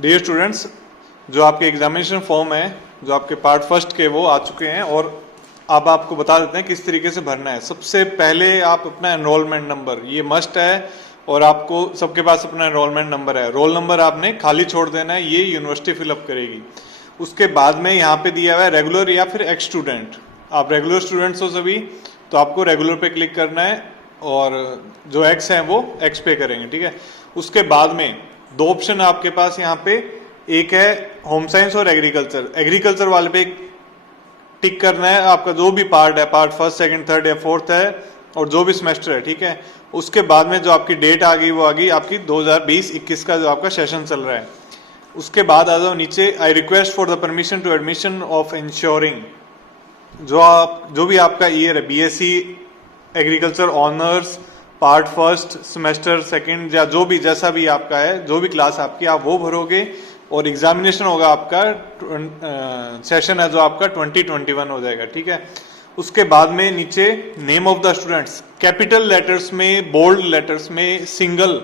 Dear students, जो आपके examination form है, जो आपके पार्ट फर्स्ट के, वो आ चुके हैं और अब आपको बता देते हैं किस तरीके से भरना है। सबसे पहले आप अपना एनरोलमेंट नंबर, ये मस्ट है और आपको सबके पास अपना एनरोलमेंट नंबर है, रोल नंबर आपने खाली छोड़ देना है, ये यूनिवर्सिटी फिलअप करेगी। उसके बाद में यहाँ पे दिया हुआ है रेगुलर या फिर एक्स स्टूडेंट। आप रेगुलर स्टूडेंट्स हो सभी, तो आपको रेगुलर पे क्लिक करना है और जो एक्स है वो एक्स पे करेंगे, ठीक है। उसके बाद में दो ऑप्शन आपके पास यहाँ पे, एक है होम साइंस और एग्रीकल्चर। एग्रीकल्चर वाले पे टिक करना है, आपका जो भी पार्ट है, पार्ट फर्स्ट सेकंड थर्ड या फोर्थ है और जो भी सेमेस्टर है, ठीक है। उसके बाद में जो आपकी डेट आ गई वो आ गई आपकी 2020-21 का जो आपका सेशन चल रहा है। उसके बाद आ जाओ नीचे, I request for the permission to admission of insuring. जो भी आपका ईयर है, BSc agriculture honours part first semester second या जो भी जैसा भी आपका है, जो भी क्लास आपकी, आप वो भरोगे और एग्जामिनेशन होगा आपका, सेशन है जो आपका 2021 हो जाएगा, ठीक है। उसके बाद में नीचे name of the students, capital letters में, बोल्ड लेटर्स में, सिंगल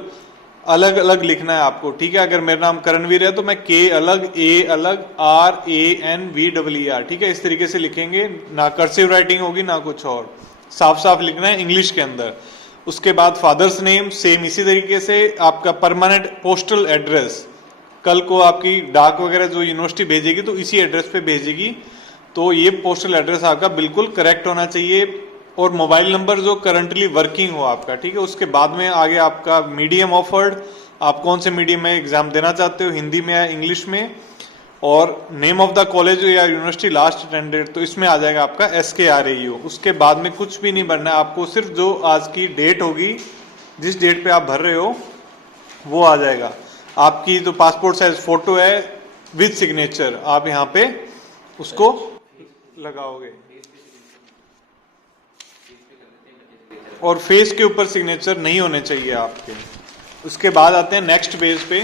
अलग अलग लिखना है आपको, ठीक है। अगर मेरा नाम करणवीर है तो मैं के अलग, ए अलग, RANVER, ठीक है। इस तरीके से लिखेंगे, ना कर्सिव राइटिंग होगी ना कुछ और, साफ साफ लिखना है इंग्लिश के अंदर। उसके बाद फादर्स नेम सेम इसी तरीके से। आपका परमानेंट पोस्टल एड्रेस, कल को आपकी डाक वगैरह जो यूनिवर्सिटी भेजेगी तो इसी एड्रेस पे भेजेगी, तो ये पोस्टल एड्रेस आपका बिल्कुल करेक्ट होना चाहिए। और मोबाइल नंबर जो करंटली वर्किंग हो आपका, ठीक है। उसके बाद में आगे आपका मीडियम ऑफर्ड, आप कौन से मीडियम में एग्जाम देना चाहते हो, हिंदी में या इंग्लिश में, और नेम ऑफ द कॉलेज या यूनिवर्सिटी लास्ट अटेंडेड, तो इसमें आ जाएगा आपका SKRAU। उसके बाद में कुछ भी नहीं भरना है आपको, सिर्फ जो आज की डेट होगी, जिस डेट पे आप भर रहे हो वो आ जाएगा। आपकी जो पासपोर्ट साइज फोटो है विद सिग्नेचर, आप यहाँ पे उसको लगाओगे और फेस के ऊपर सिग्नेचर नहीं होने चाहिए आपके। उसके बाद आते हैं नेक्स्ट पेज पे।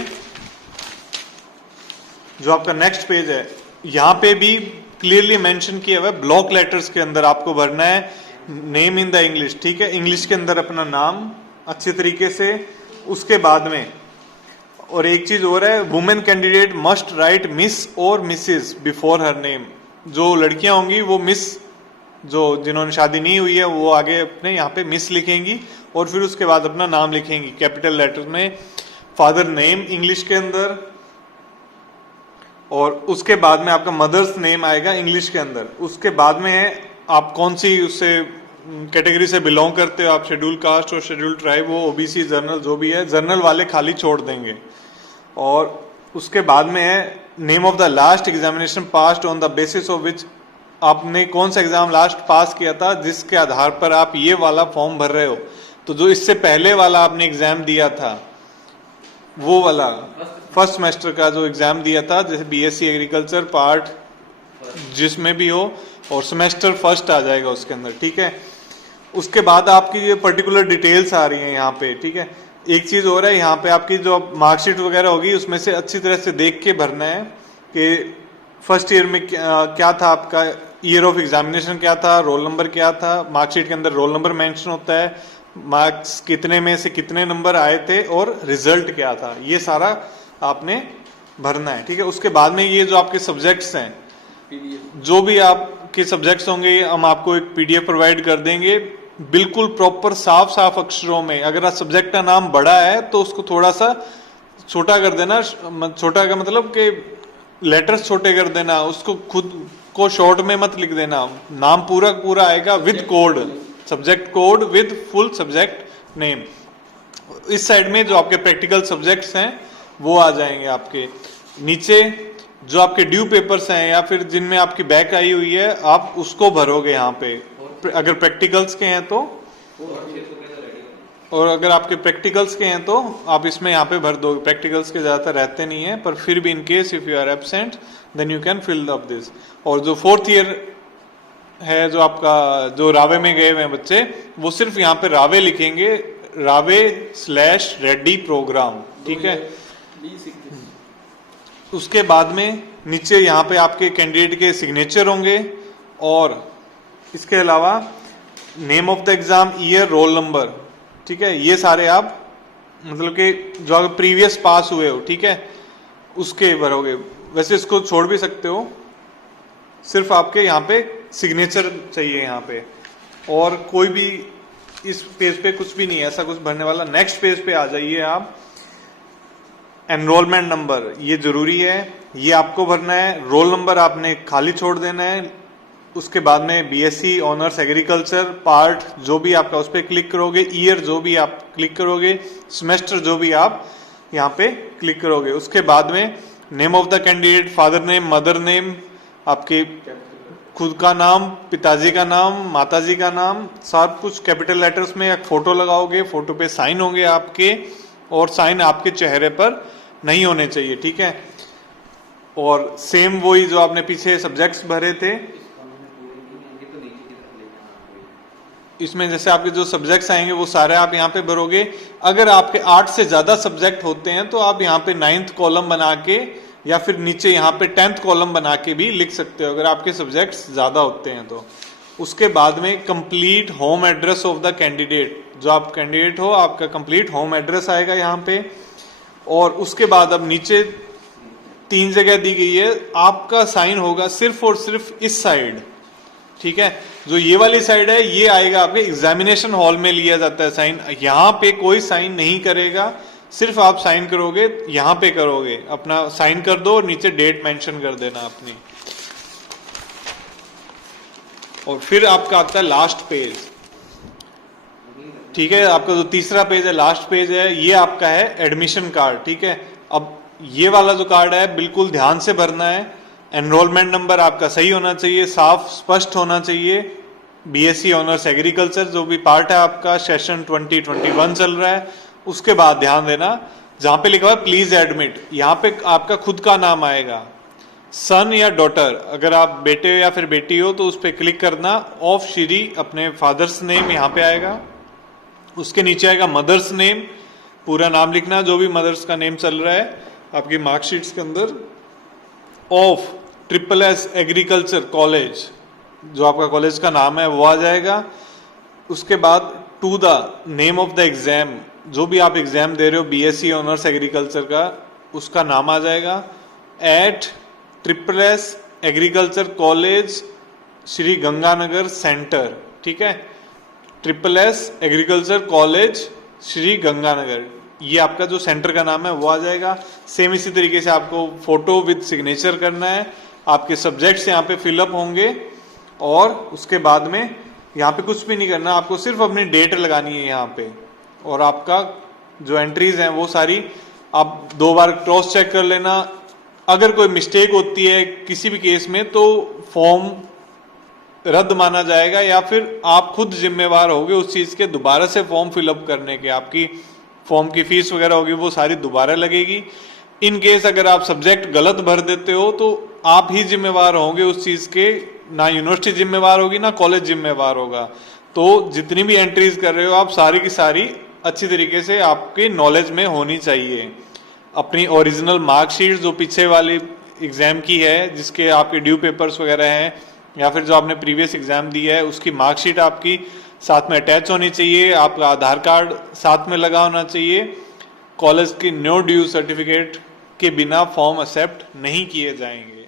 जो आपका नेक्स्ट पेज है, यहाँ पे भी क्लियरली मेंशन किया हुआ है, ब्लॉक लेटर्स के अंदर आपको भरना है नेम इन द इंग्लिश, ठीक है। इंग्लिश के अंदर अपना नाम अच्छे तरीके से। उसके बाद में और एक चीज और है, women candidate must write miss और मिसेस बिफोर हर नेम। जो लड़कियां होंगी वो मिस, जो जिन्होंने शादी नहीं हुई है वो आगे अपने यहाँ पे मिस लिखेंगी और फिर उसके बाद अपना नाम लिखेंगी कैपिटल लेटर में। फादर नेम इंग्लिश के अंदर, और उसके बाद में आपका मदर्स नेम आएगा इंग्लिश के अंदर। उसके बाद में है आप कौन सी उससे कैटेगरी से बिलोंग करते हो, आप शेड्यूल कास्ट और शेड्यूल ट्राइब हो, OBC जनरल, जो भी है, जनरल वाले खाली छोड़ देंगे। और उसके बाद में है name of the last examination passed on the basis of which, आपने कौन सा एग्जाम लास्ट पास किया था जिसके आधार पर आप ये वाला फॉर्म भर रहे हो। तो जो इससे पहले वाला आपने एग्जाम दिया था, वो वाला फर्स्ट सेमेस्टर का जो एग्जाम दिया था, जैसे BSc एग्रीकल्चर पार्ट जिसमें भी हो, और सेमेस्टर फर्स्ट आ जाएगा उसके अंदर, ठीक है। उसके बाद आपकी ये पर्टिकुलर डिटेल्स आ रही हैं यहाँ पे, ठीक है। एक चीज और है, यहाँ पे आपकी जो मार्कशीट वगैरह होगी उसमें से अच्छी तरह से देख के भरना है कि फर्स्ट ईयर में क्या था आपका, ईयर ऑफ एग्जामिनेशन क्या था, रोल नंबर क्या था। मार्कशीट के अंदर रोल नंबर मेंशन होता है, मार्क्स कितने में से कितने नंबर आए थे और रिजल्ट क्या था, ये सारा आपने भरना है, ठीक है। उसके बाद में ये जो आपके सब्जेक्ट्स हैं, जो भी आपके सब्जेक्ट्स होंगे, हम आपको एक PDF प्रोवाइड कर देंगे, बिल्कुल प्रॉपर साफ साफ अक्षरों में। अगर सब्जेक्ट का नाम बड़ा है तो उसको थोड़ा सा छोटा कर देना, छोटा का मतलब कि लेटर्स छोटे कर देना, उसको खुद को शॉर्ट में मत लिख देना। नाम पूरा पूरा आएगा with code, subject code with full subject name. इस साइड में जो आपके प्रैक्टिकल सब्जेक्ट्स हैं वो आ जाएंगे आपके। नीचे जो आपके ड्यू पेपर्स हैं या फिर जिनमें आपकी बैक आई हुई है, आप उसको भरोगे यहाँ पे, अगर प्रैक्टिकल्स के हैं तो। और अगर आपके प्रैक्टिकल्स के हैं तो आप इसमें यहाँ पे भर दो। प्रैक्टिकल्स के ज्यादातर रहते नहीं है, पर फिर भी in case if you are absent then you can fill up this. और जो फोर्थ ईयर है, जो आपका जो रावे में गए हुए हैं बच्चे, वो सिर्फ यहाँ पे रावे लिखेंगे, रावे/रेड्डी प्रोग्राम, ठीक है। उसके बाद में नीचे यहाँ पे आपके कैंडिडेट के सिग्नेचर होंगे और इसके अलावा name of the exam, year, roll number, ठीक है। ये सारे आप मतलब कि जो प्रीवियस पास हुए हो, ठीक है। उसके भरोगे। वैसे इसको छोड़ भी सकते हो, सिर्फ आपके यहाँ पे सिग्नेचर चाहिए यहाँ पे, और कोई भी इस पेज पे कुछ भी नहीं है ऐसा कुछ भरने वाला। नेक्स्ट पेज पे आ जाइए आप। एनरोलमेंट नंबर ये जरूरी है, ये आपको भरना है। रोल नंबर आपने खाली छोड़ देना है। उसके बाद में बीएससी ऑनर्स एग्रीकल्चर पार्ट जो भी आपका उस पर क्लिक करोगे, ईयर जो भी आप क्लिक करोगे, सेमेस्टर जो भी आप यहाँ पे क्लिक करोगे। उसके बाद में name of the candidate, father name, mother name, आपके खुद का नाम, पिताजी का नाम, माताजी का नाम, सब कुछ कैपिटल लेटर्स में। एक फोटो लगाओगे, फोटो पे साइन होंगे आपके, और साइन आपके चेहरे पर नहीं होने चाहिए, ठीक है। और सेम वही जो आपने पीछे सब्जेक्ट्स भरे थे, इसमें जैसे आपके जो सब्जेक्ट्स आएंगे वो सारे आप यहाँ पे भरोगे। अगर आपके 8 से ज्यादा सब्जेक्ट होते हैं तो आप यहाँ पे 9th कॉलम बना के, या फिर नीचे यहाँ पे 10th कॉलम बना के भी लिख सकते हो अगर आपके सब्जेक्ट्स ज्यादा होते हैं तो। उसके बाद में complete home address of the candidate, जो आप कैंडिडेट हो आपका कंप्लीट होम एड्रेस आएगा यहाँ पे। और उसके बाद अब नीचे 3 जगह दी गई है, आपका साइन होगा सिर्फ और सिर्फ इस साइड, ठीक है। जो ये वाली साइड है ये आएगा आपके एग्जामिनेशन हॉल में लिया जाता है साइन। यहाँ पे कोई साइन नहीं करेगा, सिर्फ आप साइन करोगे यहाँ पे करोगे, अपना साइन कर दो और नीचे डेट मेंशन कर देना अपनी। और फिर आपका आता है लास्ट पेज, ठीक है। आपका जो तीसरा पेज है, लास्ट पेज है, ये आपका है एडमिशन कार्ड, ठीक है। अब ये वाला जो कार्ड है बिल्कुल ध्यान से भरना है। एनरोलमेंट नंबर आपका सही होना चाहिए, साफ स्पष्ट होना चाहिए। बीएससी ऑनर्स एग्रीकल्चर जो भी पार्ट है आपका, सेशन 2021 चल रहा है। उसके बाद ध्यान देना जहां पे लिखा हुआ है प्लीज एडमिट, यहाँ पे आपका खुद का नाम आएगा, सन या डॉटर, अगर आप बेटे या फिर बेटी हो तो उस पर क्लिक करना। ऑफ श्री अपने फादर्स नेम यहाँ पे आएगा। उसके नीचे आएगा मदर्स नेम, पूरा नाम लिखना जो भी मदर्स का नेम चल रहा है आपकी मार्कशीट्स के अंदर। ऑफ SSS एग्रीकल्चर कॉलेज, जो आपका कॉलेज का नाम है वो आ जाएगा। उसके बाद to the name of the exam, जो भी आप एग्जाम दे रहे हो बीएससी ऑनर्स एग्रीकल्चर का, उसका नाम आ जाएगा। At SSS agriculture college Shri Ganganagar centre, ठीक है। SSS agriculture college Shri Ganganagar, ये आपका जो सेंटर का नाम है वो आ जाएगा। सेम इसी तरीके से आपको फोटो विद सिग्नेचर करना है। आपके सब्जेक्ट्स यहाँ पे फिलअप होंगे, और उसके बाद में यहाँ पे कुछ भी नहीं करना, आपको सिर्फ अपनी डेट लगानी है यहाँ पे। और आपका जो एंट्रीज हैं वो सारी आप 2 बार क्रॉस चेक कर लेना। अगर कोई मिस्टेक होती है किसी भी केस में तो फॉर्म रद्द माना जाएगा, या फिर आप खुद जिम्मेवार होगे उस चीज के दोबारा से फॉर्म फिलअप करने के। आपकी फॉर्म की फीस वगैरह होगी वो सारी दोबारा लगेगी। इन केस अगर आप सब्जेक्ट गलत भर देते हो तो आप ही जिम्मेवार होंगे उस चीज के, ना यूनिवर्सिटी जिम्मेवार होगी ना कॉलेज जिम्मेवार होगा। तो जितनी भी एंट्रीज कर रहे हो आप सारी की सारी अच्छी तरीके से आपके नॉलेज में होनी चाहिए। अपनी ओरिजिनल मार्कशीट जो पीछे वाली एग्जाम की है, जिसके आपके ड्यू पेपर्स वगैरह हैं, या फिर जो आपने प्रीवियस एग्जाम दी है उसकी मार्कशीट आपकी साथ में अटैच होनी चाहिए। आपका आधार कार्ड साथ में लगा होना चाहिए। कॉलेज की नो ड्यू सर्टिफिकेट के बिना फॉर्म एक्सेप्ट नहीं किए जाएंगे।